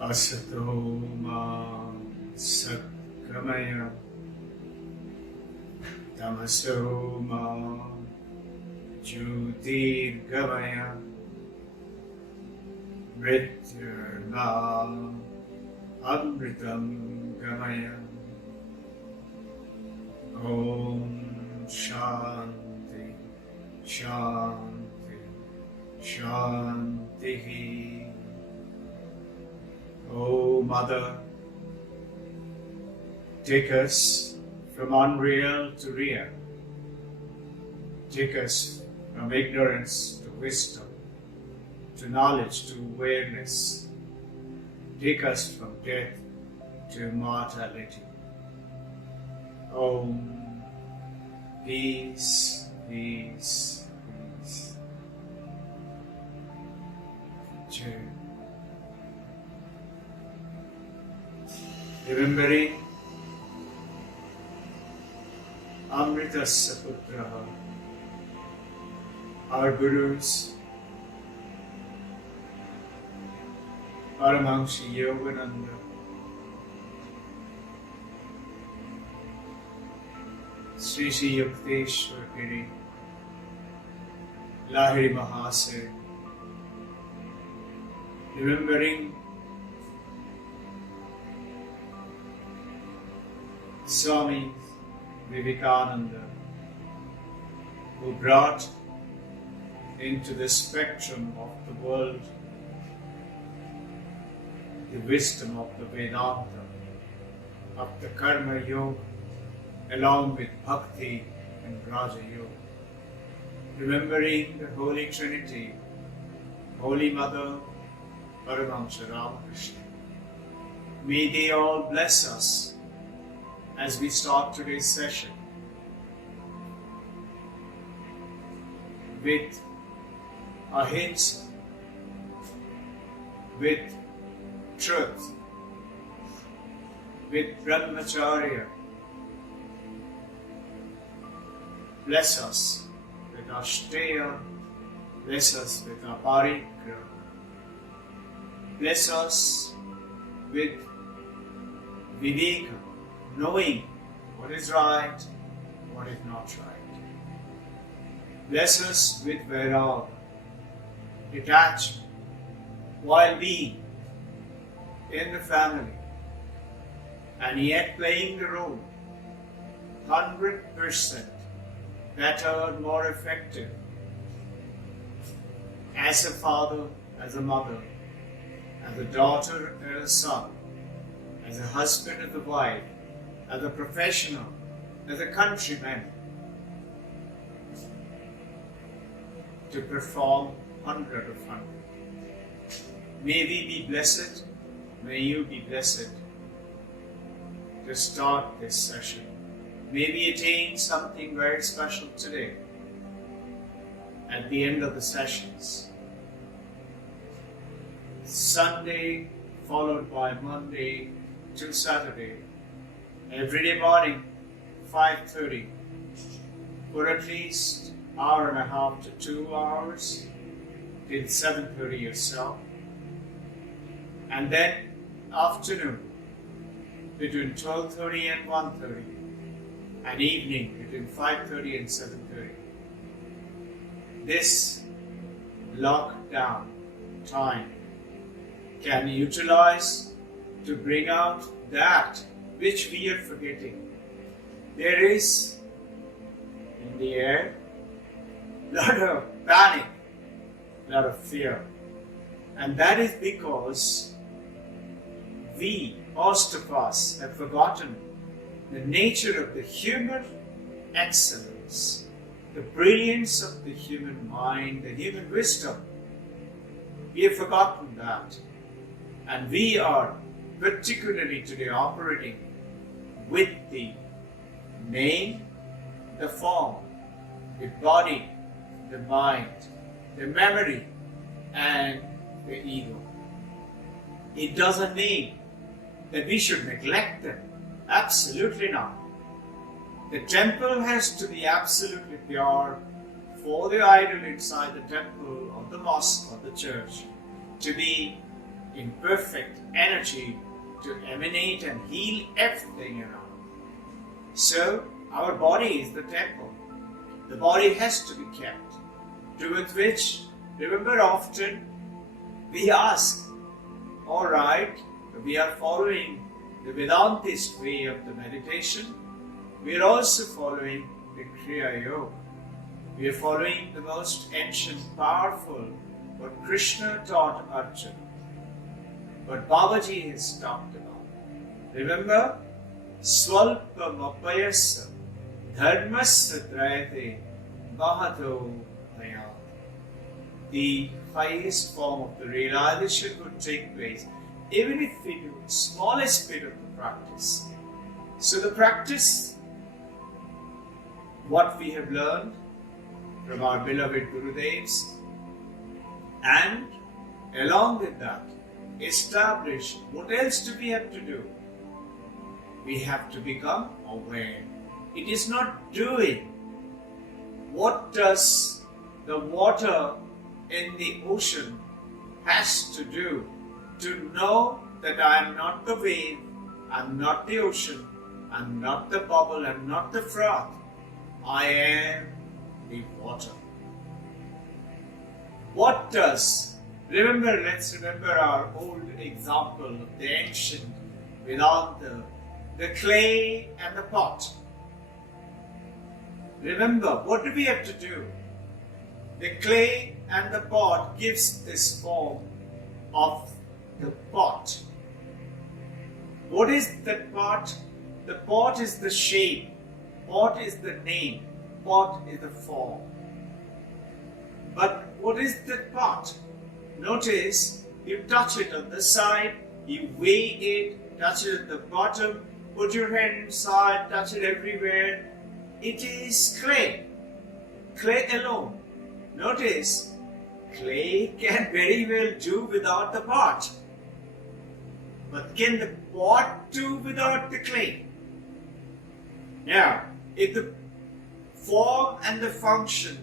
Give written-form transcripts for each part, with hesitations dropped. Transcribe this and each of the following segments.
Asato ma Sakgamaya Tamaso ma Jyotirgamaya Mrityurma Amritam Gamaya. Om Shanti Shanti Shanti. O Mother, take us from unreal to real. Take us from ignorance to wisdom, to knowledge to awareness. Take us from death to immortality. Om, peace, peace, peace. Jai. Remembering Amrita Saputraha, our Gurus, Paramahansa Yogananda, Sri Sri Yukteswar Giri, Lahiri Mahasaya. Remembering Swami Vivekananda, who brought into the spectrum of the world the wisdom of the Vedanta, of the Karma Yoga, along with Bhakti and Raja Yoga. Remembering the Holy Trinity, Holy Mother, Paramahansa Ramakrishna. May they all bless us as we start today's session with ahimsa, with truth, with brahmacharya. Bless us with ashteya, bless us with aparikram, bless us with viveka, knowing what is right, what is not right. Bless us with vairag, detachment, while being in the family and yet playing the role 100% better, more effective as a father, as a mother, as a daughter, as a son, as a husband, as a wife, as a professional, as a countryman, to perform 100 of 100. May we be blessed, may you be blessed to start this session. May we attain something very special today at the end of the sessions. Sunday followed by Monday to Saturday. Every day morning, 5:30, for at least hour and a half to 2 hours, till 7:30 yourself. And then afternoon, between 12:30 and 1:30, and evening between 5:30 and 7:30. This lockdown time can utilize to bring out that which we are forgetting. There is in the air a lot of panic, a lot of fear. And that is because we, most of us, have forgotten the nature of the human excellence, the brilliance of the human mind, the human wisdom. We have forgotten that. And we are particularly today operating with the name, the form, the body, the mind, the memory, and the ego. It doesn't mean that we should neglect them. Absolutely not. The temple has to be absolutely pure for the idol inside the temple or the mosque or the church to be in perfect energy to emanate and heal everything around. So, our body is the temple. The body has to be kept. Towards which, remember, often we ask, alright, we are following the Vedantist way of the meditation. We are also following the Kriya Yoga. We are following the most ancient, powerful, what Krishna taught Arjuna, what Babaji has talked about. Remember, Swalpam apayasa dharmasya trayate mahato bhayat. The highest form of the realization would take place even if we do the smallest bit of the practice. So the practice, what we have learned from our beloved Gurudevs, and along with that, establish what else do we have to do? We have to become aware. It is not doing. What does the water in the ocean has to do to know that I am not the wave, I am not the ocean, I am not the bubble, I am not the froth. I am the water. What does, let's remember our old example of the ancient Vedanta, the clay and the pot. Remember, what do we have to do? The clay and the pot gives this form of the pot. What is that pot? The pot is the shape. Pot is the name. Pot is the form. But what is that pot? Notice, you touch it on the side, you weigh it, touch it at the bottom, put your hand inside, touch it everywhere. It is clay. Clay alone. Notice, clay can very well do without the pot. But can the pot do without the clay? Now, if the form and the function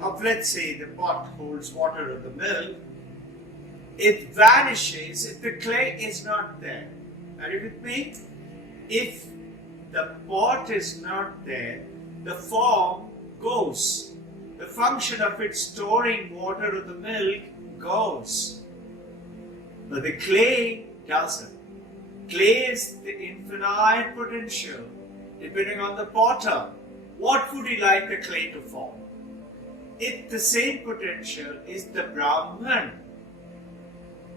of, let's say, the pot holds water or the milk, it vanishes if the clay is not there. Are you with me? If the pot is not there, the form goes. The function of it storing water or the milk goes. But the clay doesn't. Clay is the infinite potential, depending on the potter. What would he like the clay to form? If the same potential is the Brahman,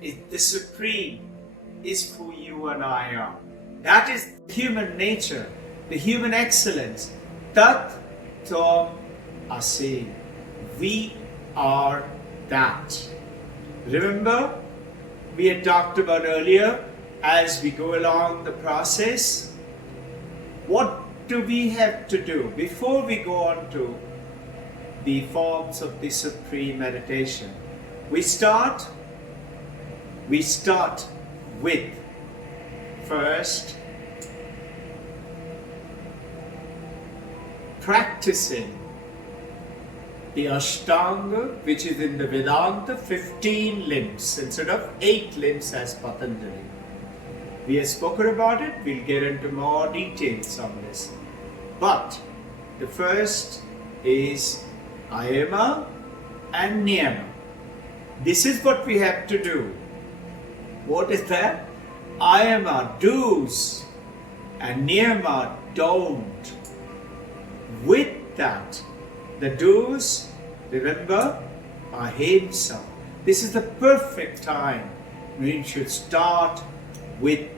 is the Supreme, is who you and I are. That is human nature, the human excellence. Tat Tom Asi. We are that. Remember, we had talked about earlier, as we go along the process, what do we have to do before we go on to the forms of the Supreme Meditation? We start with first practicing the Ashtanga, which is in the Vedanta 15 limbs instead of 8 limbs as Patanjali. We have spoken about it, we'll get into more details on this. But the first is Ayama and Niyama. This is what we have to do. What is that? Ayama, do's, and Niyama, don't. With that, the do's, remember, Ahimsa. This is the perfect time when you should start with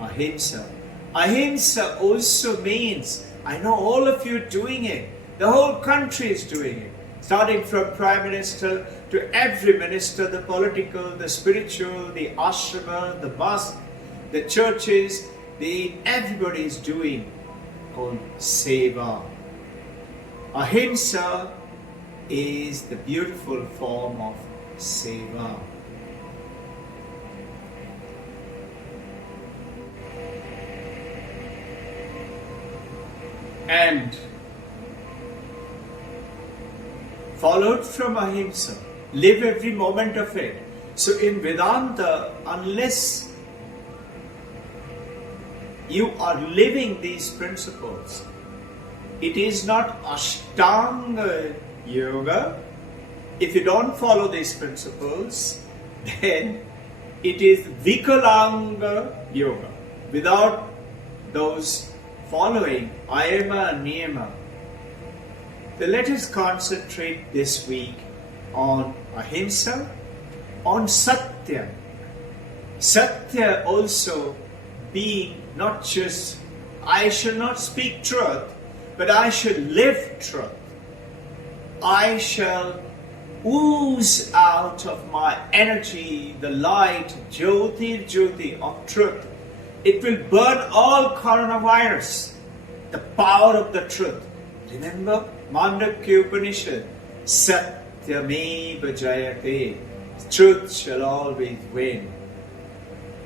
Ahimsa. Ahimsa also means, I know all of you are doing it. The whole country is doing it. Starting from Prime Minister to every minister, the political, the spiritual, the ashrama, the mosque, the churches, everybody is doing called Seva. Ahimsa is the beautiful form of Seva. And followed from Ahimsa, live every moment of it. So in Vedanta, unless you are living these principles, it is not Ashtanga Yoga. If you don't follow these principles, then it is Vikalanga Yoga. Without those following Ayama and Niyama. Then let us concentrate this week on Ahimsa, on Satya. Satya also being not just, I shall not speak truth, but I shall live truth. I shall ooze out of my energy the light, Jyoti of truth. It will burn all coronavirus, the power of the truth. Remember, Mandakya Upanishad, Satyameva Jayate, truth shall always win.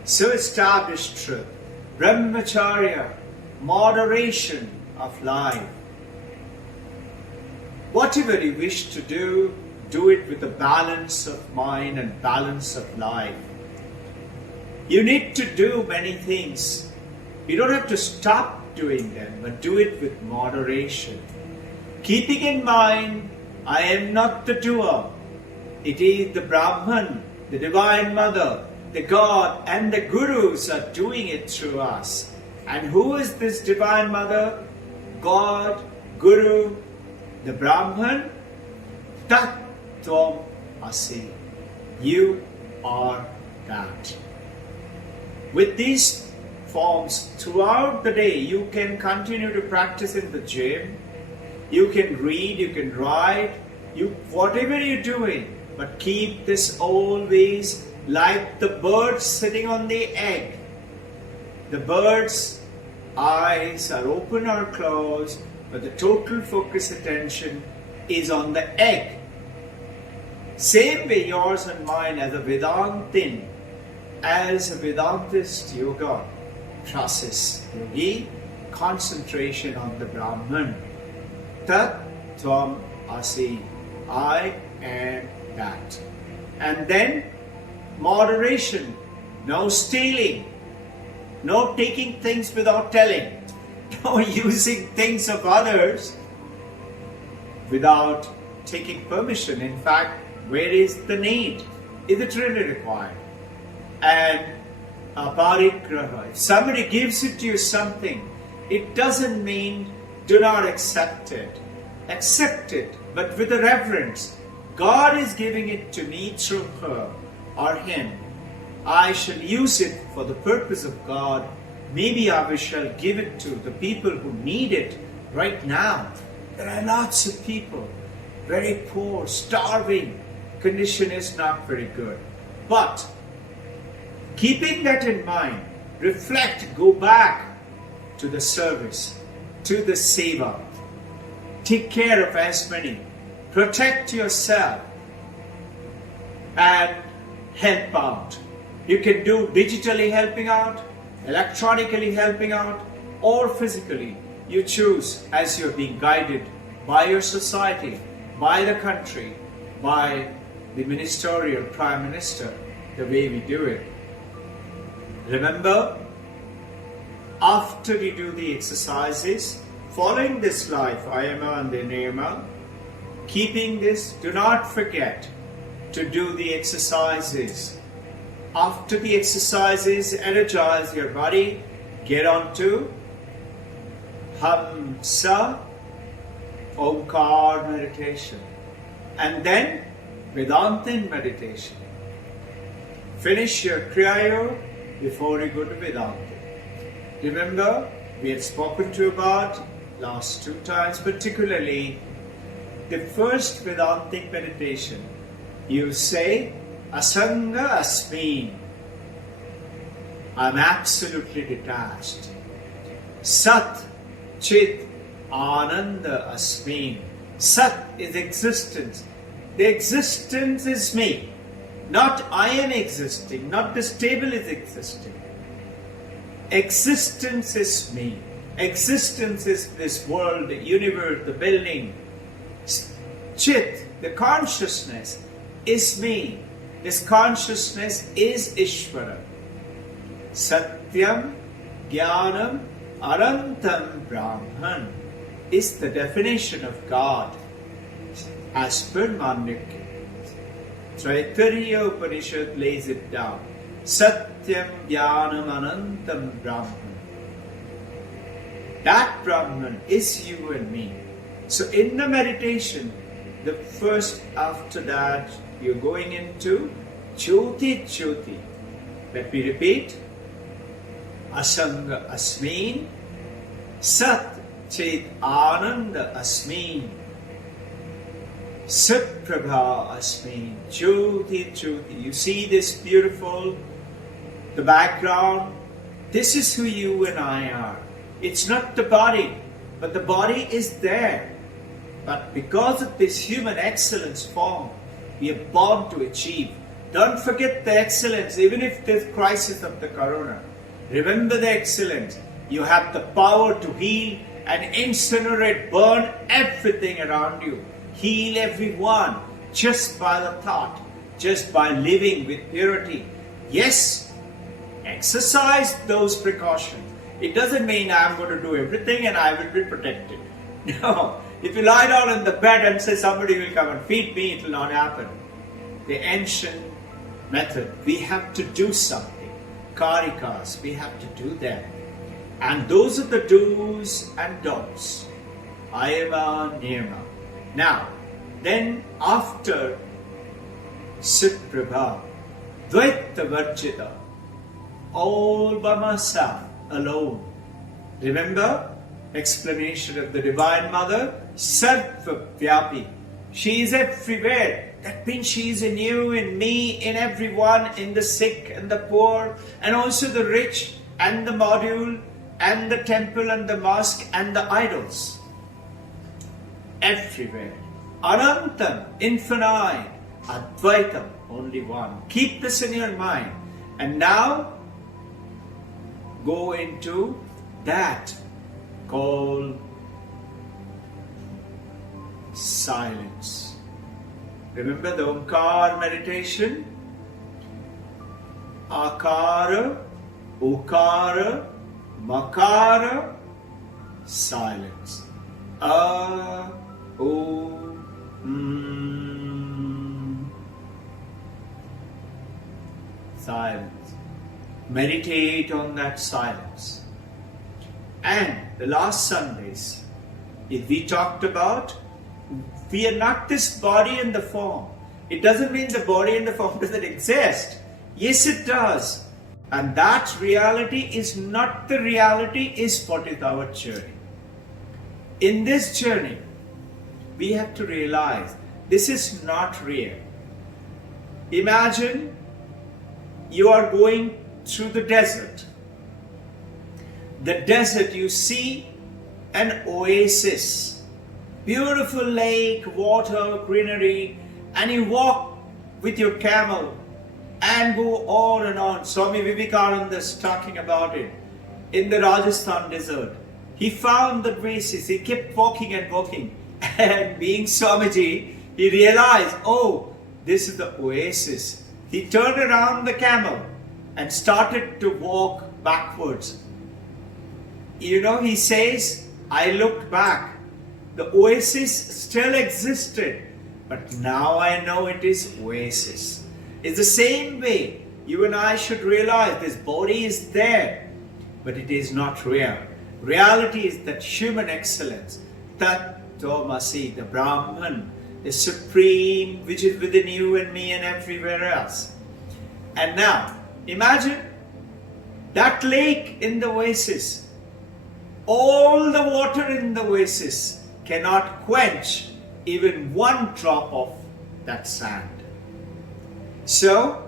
So establish truth, Brahmacharya, moderation of life. Whatever you wish to do, do it with a balance of mind and balance of life. You need to do many things. You don't have to stop doing them, but do it with moderation. Keeping in mind, I am not the doer. It is the Brahman, the Divine Mother, the God and the Gurus are doing it through us. And who is this Divine Mother? God, Guru, the Brahman, Tat Tvam Asi. You are that. With these forms throughout the day, you can continue to practice in the gym. You can read, you can write, whatever you're doing, but keep this always like the bird sitting on the egg. The bird's eyes are open or closed, but the total focus attention is on the egg. Same way yours and mine as a Vedantin, as a Vedantist yoga process, yogi, concentration on the Brahman. Tat Tvam Asi, I am that. And then moderation, no stealing, no taking things without telling, no using things of others without taking permission. In fact, where is the need? Is it really required? And aparigraha, if somebody gives it to you something, it doesn't mean do not accept it. Accept it, but with a reverence. God is giving it to me through her or him. I shall use it for the purpose of God. Maybe I shall give it to the people who need it right now. There are lots of people, very poor, starving. Condition is not very good. But keeping that in mind, reflect, go back to the service, to the seva. Take care of as many. Protect yourself and help out. You can do digitally helping out, electronically helping out, or physically. You choose as you're being guided by your society, by the country, by the ministerial prime minister, the way we do it. Remember, after you do the exercises, following this life, ayama and niyama, keeping this, do not forget to do the exercises. After the exercises, energize your body, get on to Hamsa, Omkar meditation, and then Vedantin meditation. Finish your Kriya Yoga before you go to Vedanta. Remember, we had spoken to you about last 2 times, particularly the first Vedantic meditation. You say, Asanga Asmin. I'm absolutely detached. Sat Chit Ananda Asmin. Sat is existence. The existence is me. Not I am existing, not this table is existing. Existence is me. Existence is this world, the universe, the building. Chit, the consciousness, is me. This consciousness is Ishvara. Satyam, Jnanam, Anantam Brahman is the definition of God as per Mandukya. Taittiriya Upanishad lays it down. Satyam, Jnanam, Anantam Brahman. That Brahman is you and me. So in the meditation, the first after that, you're going into Jyoti Jyoti. Let me repeat. Asanga Asmin, Sat Chit Ananda Asmin, Sat Prabha Asmin, Jyoti Jyoti. You see this beautiful, the background? This is who you and I are. It's not the body, but the body is there. But because of this human excellence form, we are born to achieve. Don't forget the excellence, even if there's crisis of the corona. Remember the excellence. You have the power to heal and incinerate, burn everything around you. Heal everyone just by the thought, just by living with purity. Yes, exercise those precautions. It doesn't mean I'm going to do everything and I will be protected. No. If you lie down in the bed and say somebody will come and feed me, it will not happen. The ancient method, we have to do something. Karikas, we have to do them. And those are the do's and don'ts. Ayama Nirma. Now, then after Sitprabha, Dvaita Varjita, all by myself, alone. Remember? Explanation of the Divine Mother, Sarva Vyapi. She is everywhere. That means she is in you, in me, in everyone, in the sick and the poor, and also the rich, and the module, and the temple, and the mosque, and the idols. Everywhere. Anantam, infinite. Advaitam, only one. Keep this in your mind. And now, go into that called silence. Remember the Omkar meditation? Akara, Ukara, Makara, silence. Silence. Meditate on that silence. And the last Sundays, we talked about, we are not this body and the form. It doesn't mean the body and the form doesn't exist. Yes, it does. And that reality is not the reality, is what is our journey. In this journey, we have to realize this is not real. Imagine you are going through the desert. The desert, you see an oasis, beautiful lake, water, greenery, and you walk with your camel and go on and on. Swami Vivekananda is talking about it in the Rajasthan desert. He found the oasis, he kept walking and walking, and being Swamiji, he realized, oh, this is the oasis. He turned around the camel and started to walk backwards. You know, he says, I looked back. The oasis still existed, but now I know it is oasis. It's the same way you and I should realize this body is there, but it is not real. Reality is that human excellence, Tat Tomasi, the Brahman, the supreme, which is within you and me and everywhere else. And now, imagine that lake in the oasis. All the water in the oasis cannot quench even one drop of that sand. So,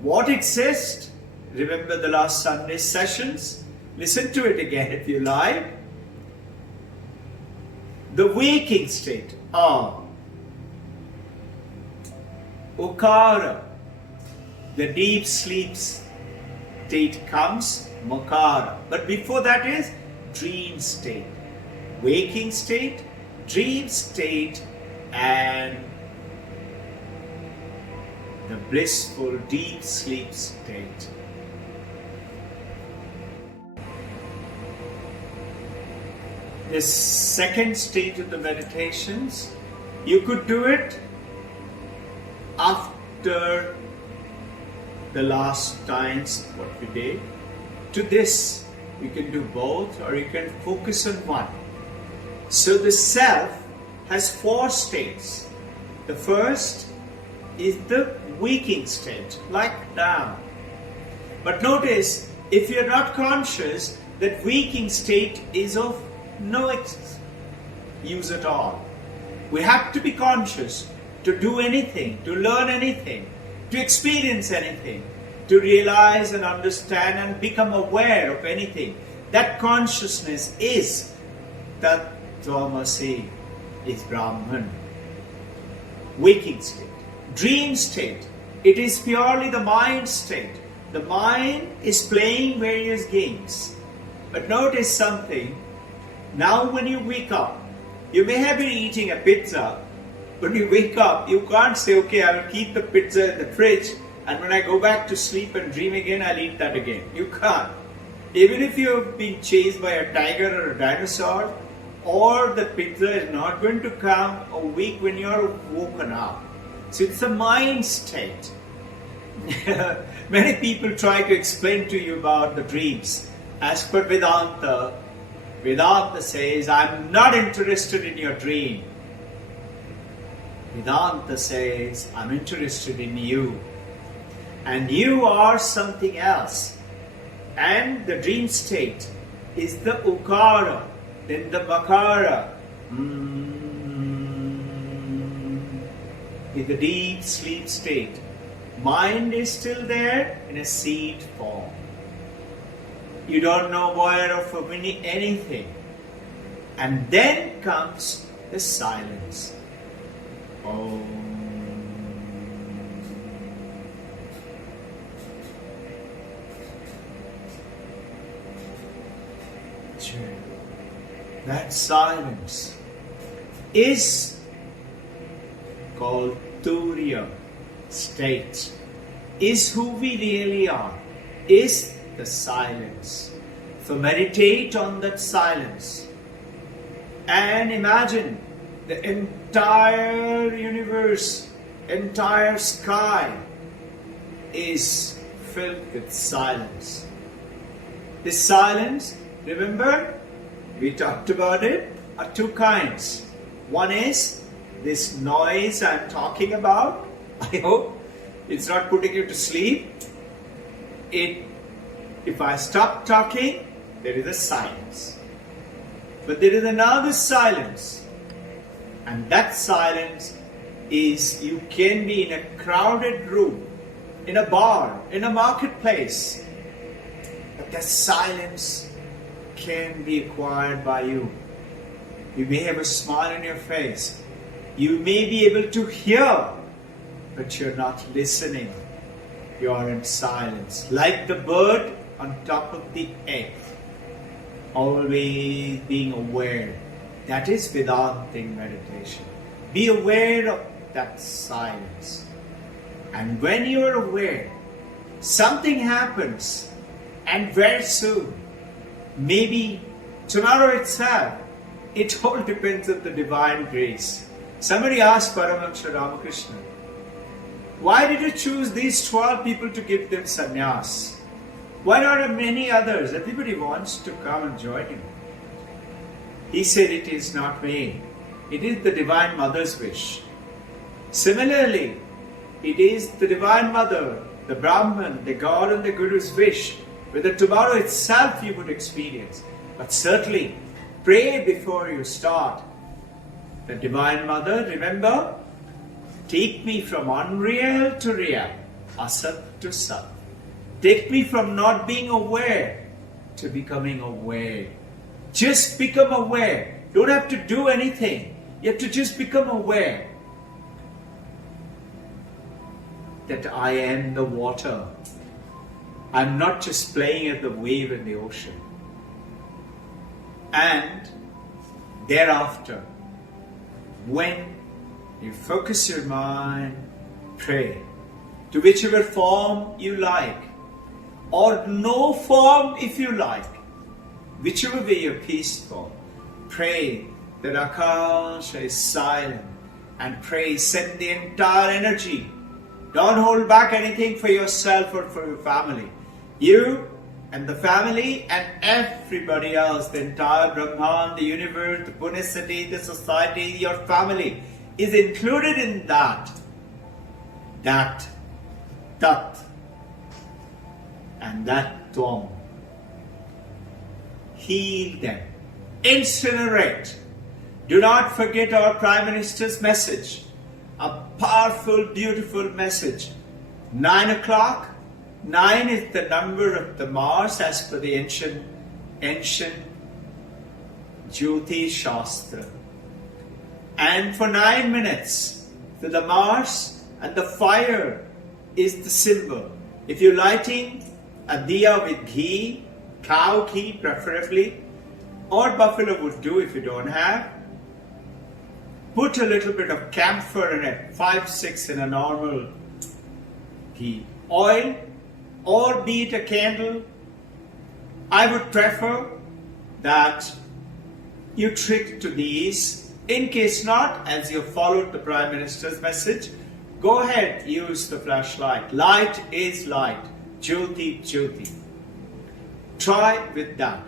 what exists? Remember the last Sunday's sessions? Listen to it again if you like. The waking state, Ukara. The deep sleep state comes, Makara. But before that is dream state, waking state, dream state, and the blissful deep sleep state. The second stage of the meditations, you could do it after the last times what we did. To this, you can do both, or you can focus on one. So the self has 4 states. The first is the waking state, like now. But notice, if you're not conscious, that waking state is of no use at all. We have to be conscious to do anything, to learn anything, to experience anything, to realize and understand and become aware of anything. That consciousness is Tat-Tvamasi, is Brahman. Waking state. Dream state. It is purely the mind state. The mind is playing various games. But notice something. Now when you wake up, you may have been eating a pizza. When you wake up, you can't say, okay, I will keep the pizza in the fridge, and when I go back to sleep and dream again, I'll eat that again. You can't. Even if you've been chased by a tiger or a dinosaur, or the pizza is not going to come a week when you're woken up. So it's a mind state. Many people try to explain to you about the dreams. As per Vedanta, Vedanta says, I'm not interested in your dream. Vedanta says, I'm interested in you. And you are something else. And the dream state is the ukara, then the makara. In the deep sleep state, mind is still there in a seed form. You don't know where of anything. And then comes the silence. Om. That silence is called Turiya state, is who we really are, is the silence. So meditate on that silence and imagine the entire universe, entire sky is filled with silence. This silence, remember, we talked about it, are 2 kinds. One is this noise I'm talking about. I hope it's not putting you to sleep. If I stop talking, there is a silence. But there is another silence. And that silence is, you can be in a crowded room, in a bar, in a marketplace. But that silence can be acquired by you. You may have a smile on your face. You may be able to hear, but you're not listening. You are in silence. Like the bird on top of the egg. Always being aware. That is Vedantic meditation. Be aware of that silence. And when you are aware, something happens, and very soon, maybe tomorrow itself, it all depends on the divine grace. Somebody asked Paramahansa Ramakrishna, why did you choose these 12 people to give them sannyas? Why not many others? Everybody wants to come and join him. He said, it is not me. It is the Divine Mother's wish. Similarly, it is the Divine Mother, the Brahman, the God and the Guru's wish, whether tomorrow itself you would experience. But certainly, pray before you start. The Divine Mother, remember, take me from unreal to real, asat to sat. Take me from not being aware to becoming aware. Just become aware. Don't have to do anything. You have to just become aware that I am the water. I'm not just playing at the wave in the ocean. And thereafter, when you focus your mind, pray. to whichever form you like, or no form if you like, whichever way you're peaceful. Pray that Akasha is silent, and pray, send the entire energy. Don't hold back anything for yourself or for your family. You and the family and everybody else, the entire Brahman, the universe, the Punicity, the society, your family is included in that. That, and that Tvam. Heal them. Incinerate. Do not forget our Prime Minister's message. A powerful, beautiful message. 9 o'clock. 9 is the number of the Mars as per the ancient Jyotish Shastra. And for 9 minutes, so the Mars and the fire is the symbol. If you're lighting a diya with ghee, cow ghee preferably, or buffalo would do if you don't have, put a little bit of camphor in it, 5-6 in a normal ghee. Oil, or be it a candle. I would prefer that you trick to these. In case not, as you followed the Prime Minister's message, go ahead, use the flashlight. Light is light. Jyoti, Jyoti. Try with that.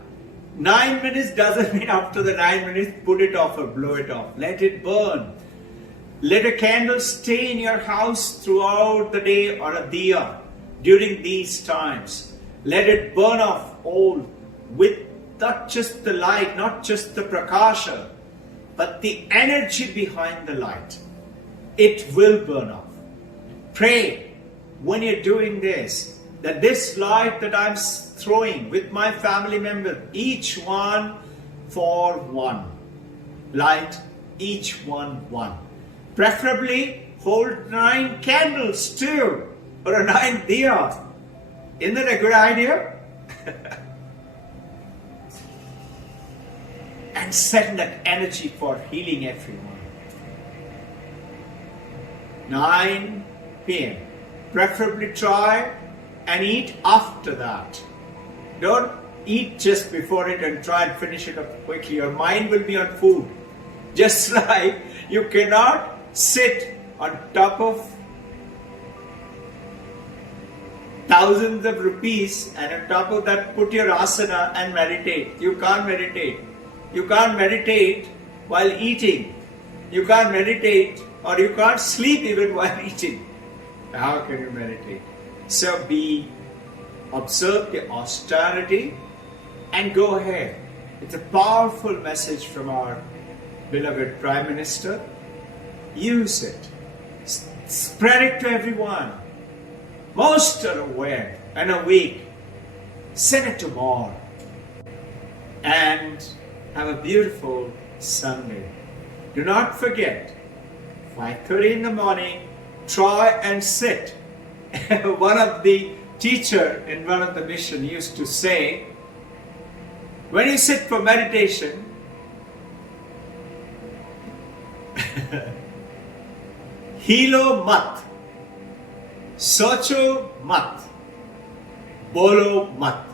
9 minutes doesn't mean after the 9 minutes put it off or blow it off. Let it burn. Let a candle stay in your house throughout the day, or a diya during these times. Let it burn off all with not just the light, not just the prakasha, but the energy behind the light. It will burn off. Pray when you're doing this, that this light that I'm throwing with my family members, each one for one. Light, each one. Preferably hold 9 candles too, or a 9 diyas. Isn't that a good idea? And send that energy for healing everyone. 9 p.m. Preferably try and eat after that. Don't eat just before it and try and finish it up quickly. Your mind will be on food. Just like you cannot sit on top of thousands of rupees and on top of that put your asana and meditate. You can't meditate. You can't meditate while eating. You can't meditate, or you can't sleep even while eating. How can you meditate? So observe the austerity and go ahead. It's a powerful message from our beloved Prime Minister. Use it. Spread it to everyone. Most are aware and awake. Send it to more. And have a beautiful Sunday. Do not forget, 5:30 in the morning, try and sit. One of the teacher in one of the mission used to say, when you sit for meditation, hilo mat, socho mat, bolo mat.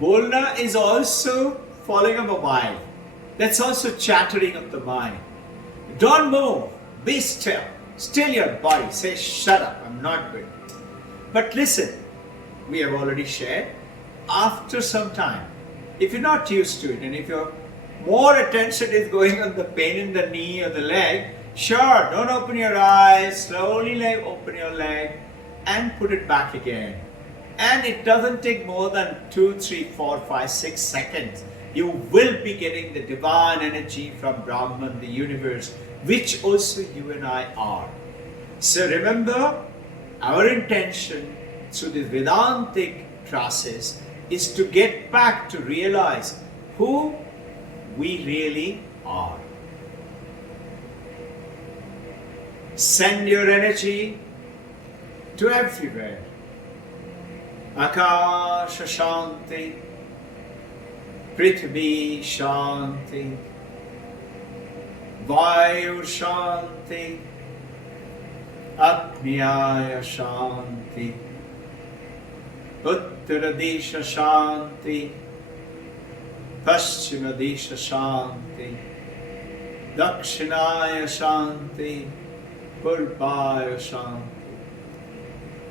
Bolna is also following of a mind. That's also chattering of the mind. Don't move. Be still. Still your body. Say, shut up. I'm not good. But listen, we have already shared. After some time, if you're not used to it, and if your more attention is going on the pain in the knee or the leg, sure, don't open your eyes. Slowly open your leg and put it back again. And it doesn't take more than 2, 3, 4, 5, 6 seconds. You will be getting the divine energy from Brahman, the universe, which also you and I are. So remember, our intention through the Vedantic process is to get back to realize who we really are. Send your energy to everywhere. Akasha Shanti, Prithvi Shanti, Vayu Shanti, Agniyaya Shanti, Uttaradesha Shanti, Paschimmadesha Shanti, Dakshinaya Shanti, Purvaya Shanti,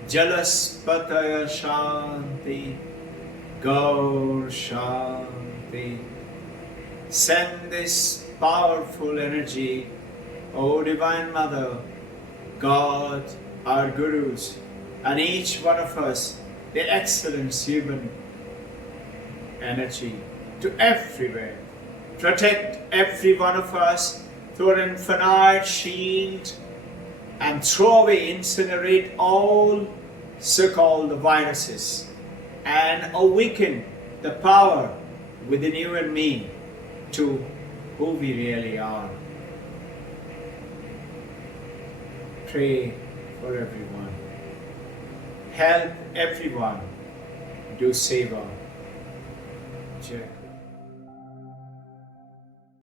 Jalaspataya Shanti, Gaur Shanti. Send this powerful energy, O Divine Mother, God, our Gurus, and each one of us, the excellent human energy, to everywhere. Protect every one of us through an infinite shield and throw away, incinerate all so-called viruses and awaken the power within you and me to who we really are. Pray for everyone. Help everyone. Do seva. Jai.